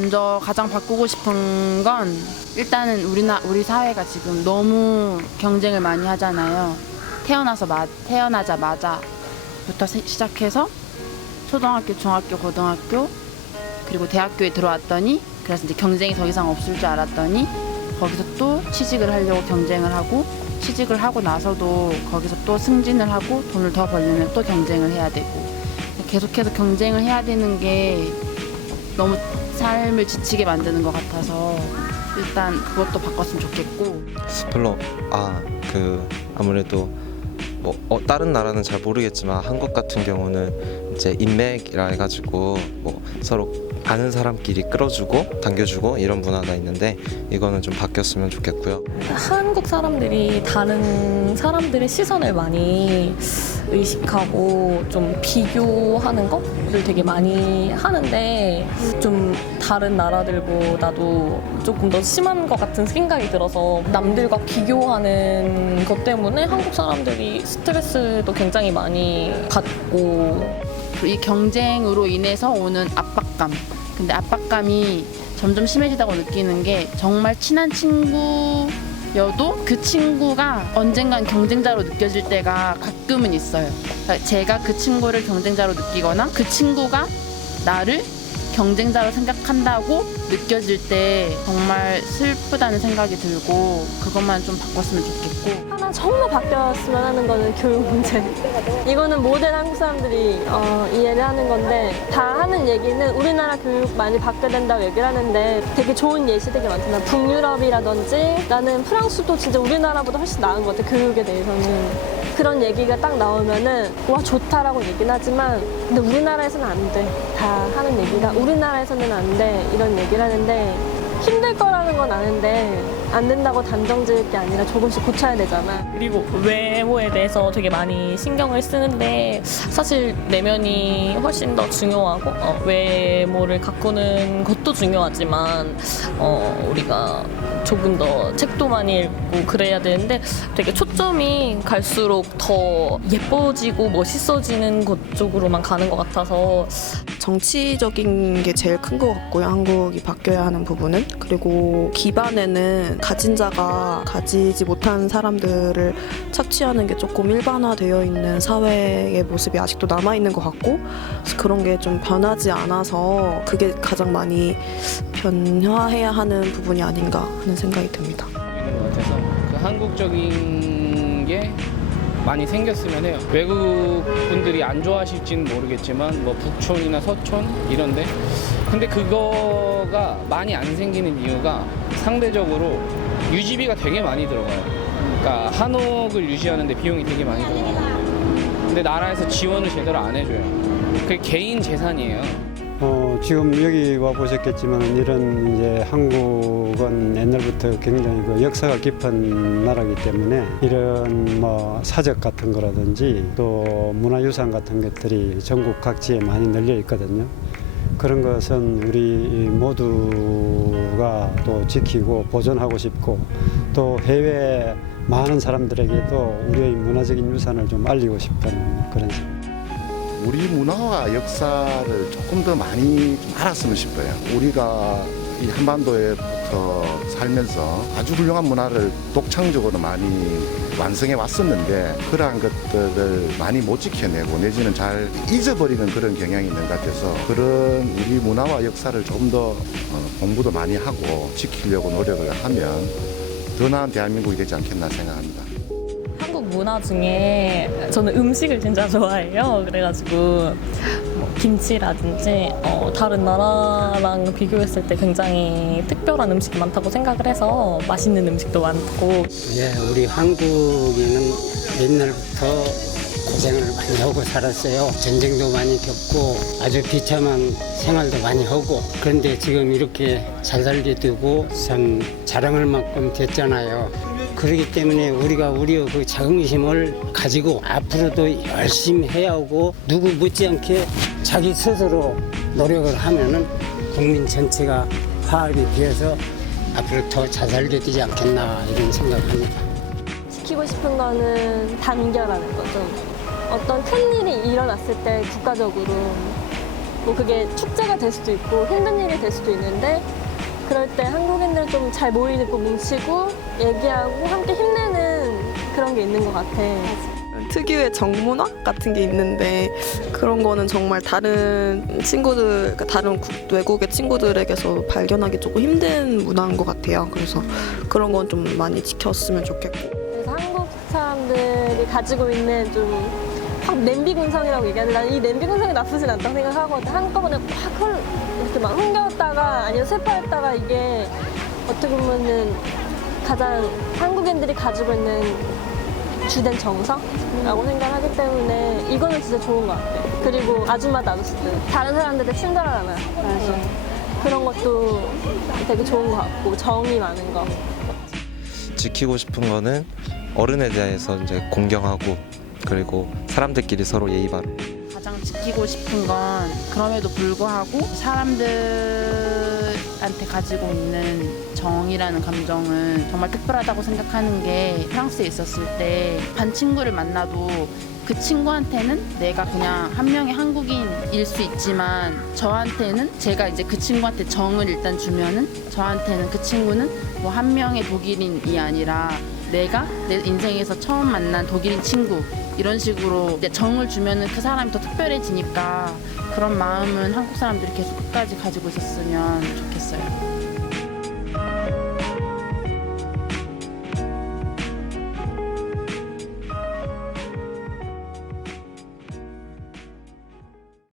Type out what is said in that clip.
먼저 가장 바꾸고 싶은 건 일단은 우리 사회가 지금 너무 경쟁을 많이 하잖아요. 태어나자마자부터 시작해서 초등학교, 중학교, 고등학교 그리고 대학교에 들어왔더니 그래서 이제 경쟁이 더 이상 없을 줄 알았더니 거기서 또 취직을 하려고 경쟁을 하고 취직을 하고 나서도 거기서 또 승진을 하고 돈을 더 벌려면 또 경쟁을 해야 되고 계속해서 경쟁을 해야 되는 게 너무 삶을 지치게 만드는 것 같아서 일단 그것도 바꿨으면 좋겠고 별로 아무래도 다른 나라는 잘 모르겠지만 한국 같은 경우는 이제 인맥이라 해가지고 서로 아는 사람끼리 끌어주고 당겨주고 이런 문화가 있는데 이거는 좀 바뀌었으면 좋겠고요. 한국 사람들이 다른 사람들의 시선을 많이 의식하고 좀 비교하는 거를 되게 많이 하는데 좀 다른 나라들보다도 조금 더 심한 것 같은 생각이 들어서 남들과 비교하는 것 때문에 한국 사람들이 스트레스도 굉장히 많이 받고 이 경쟁으로 인해서 오는 압박감 근데 압박감이 점점 심해지다고 느끼는 게 정말 친한 친구여도 그 친구가 언젠간 경쟁자로 느껴질 때가 가끔은 있어요. 그러니까 제가 그 친구를 경쟁자로 느끼거나 그 친구가 나를 경쟁자로 생각한다고 느껴질 때 정말 슬프다는 생각이 들고 그것만 좀 바꿨으면 좋겠고 하나 정말 바뀌었으면 하는 거는 교육 문제. 이거는 모든 한국 사람들이 이해를 하는 건데 다 하는 얘기는 우리나라 교육 많이 바뀌어야 된다고 얘기를 하는데 되게 좋은 예시 되게 많잖아. 북유럽이라든지 나는 프랑스도 진짜 우리나라보다 훨씬 나은 것 같아. 교육에 대해서는. 그런 얘기가 딱 나오면은 와 좋다라고 얘기는 하지만 근데 우리나라에서는 안 돼. 다 하는 얘기가 우리나라에서는 안 돼. 이런 얘기를 하는데 힘들 거라는 건 아는데 안 된다고 단정 지을 게 아니라 조금씩 고쳐야 되잖아. 그리고 외모에 대해서 되게 많이 신경을 쓰는데 사실 내면이 훨씬 더 중요하고 외모를 가꾸는 것도 중요하지만 우리가 조금 더 책도 많이 읽고 그래야 되는데 되게 초점이 갈수록 더 예뻐지고 멋있어지는 것 쪽으로만 가는 것 같아서 정치적인 게 제일 큰 것 같고요. 한국이 바뀌어야 하는 부분은. 그리고 기반에는 가진 자가 가지지 못한 사람들을 착취하는 게 조금 일반화되어 있는 사회의 모습이 아직도 남아있는 것 같고 그런 게 좀 변하지 않아서 그게 가장 많이 변화해야 하는 부분이 아닌가 하는 생각이 듭니다. 있는 것 같아서 그 한국적인 게 많이 생겼으면 해요. 외국 분들이 안 좋아하실지는 모르겠지만 북촌이나 서촌 이런데 근데 그거가 많이 안 생기는 이유가 상대적으로 유지비가 되게 많이 들어가요. 그러니까 한옥을 유지하는데 비용이 되게 많이 들어가요. 근데 나라에서 지원을 제대로 안 해줘요. 그게 개인 재산이에요. 지금 여기 와 보셨겠지만 이런 이제 한국은 옛날부터 굉장히 그 역사가 깊은 나라이기 때문에 이런 사적 같은 거라든지 또 문화유산 같은 것들이 전국 각지에 많이 널려 있거든요. 그런 것은 우리 모두가 또 지키고 보존하고 싶고 또 해외 많은 사람들에게도 우리의 문화적인 유산을 좀 알리고 싶다는 그런 생각. 우리 문화와 역사를 조금 더 많이 좀 알았으면 싶어요. 우리가 이 한반도에부터 살면서 아주 훌륭한 문화를 독창적으로 많이 완성해 왔었는데 그러한 것들을 많이 못 지켜내고 내지는 잘 잊어버리는 그런 경향이 있는 것 같아서 그런 우리 문화와 역사를 좀 더 공부도 많이 하고 지키려고 노력을 하면 더 나은 대한민국이 되지 않겠나 생각합니다. 한국 문화 중에 저는 음식을 진짜 좋아해요. 그래가지고 김치라든지 다른 나라랑 비교했을 때 굉장히 특별한 음식이 많다고 생각을 해서 맛있는 음식도 많고 우리 한국인은 옛날부터 고생을 많이 하고 살았어요. 전쟁도 많이 겪고 아주 비참한 생활도 많이 하고 그런데 지금 이렇게 잘 살게 되고 참 자랑할 만큼 됐잖아요. 그렇기 때문에 우리가 우리의 그 자긍심을 가지고 앞으로도 열심히 해야 하고 누구 못지않게 자기 스스로 노력을 하면은 국민 전체가 화합이 되어서 앞으로 더 잘 살게 되지 않겠나 이런 생각합니다. 지키고 싶은 거는 단결하는 거죠. 어떤 큰 일이 일어났을 때 국가적으로 있고 그게 축제가 될 수도 있고 힘든 일이 될 수도 있는데 그럴 때 한국인들 좀 잘 모이고 뭉치고 얘기하고 함께 힘내는 그런 게 있는 것 같아. 특유의 정문화 같은 게 있는데 그런 거는 정말 다른 친구들, 그러니까 다른 외국의 친구들에게서 발견하기 조금 힘든 문화인 것 같아요. 그래서 그런 건 좀 많이 지켰으면 좋겠고. 그래서 한국 사람들이 가지고 있는 좀 확 냄비 군성이라고 얘기하는데 나는 이 냄비 군성이 나쁘진 않다고 생각하거든. 한꺼번에 확 이렇게 막 흥겨웠다가 아니면 슬퍼했다가 이게 어떻게 보면은 가장 한국인들이 가지고 있는 주된 정서라고 생각하기 때문에 이거는 진짜 좋은 것 같아. 그리고 아줌마도 아저씨들 다른 사람들을 친절하잖아. 그런 것도 되게 좋은 것 같고 정이 많은 거. 지키고 싶은 거는 어른에 대해서 이제 공경하고 그리고 사람들끼리 서로 예의 바르고. 가장 지키고 싶은 건 그럼에도 불구하고 사람들한테 가지고 있는 정이라는 감정은 정말 특별하다고 생각하는 게 프랑스에 있었을 때 반 친구를 만나도 그 친구한테는 내가 그냥 한 명의 한국인일 수 있지만 저한테는 제가 이제 그 친구한테 정을 일단 주면은 저한테는 그 친구는 뭐 한 명의 독일인이 아니라 내가 내 인생에서 처음 만난 독일인 친구 이런 식으로 이제 정을 주면은 그 사람이 더 특별해지니까 그런 마음은 한국 사람들이 계속 끝까지 가지고 있었으면 좋겠어요.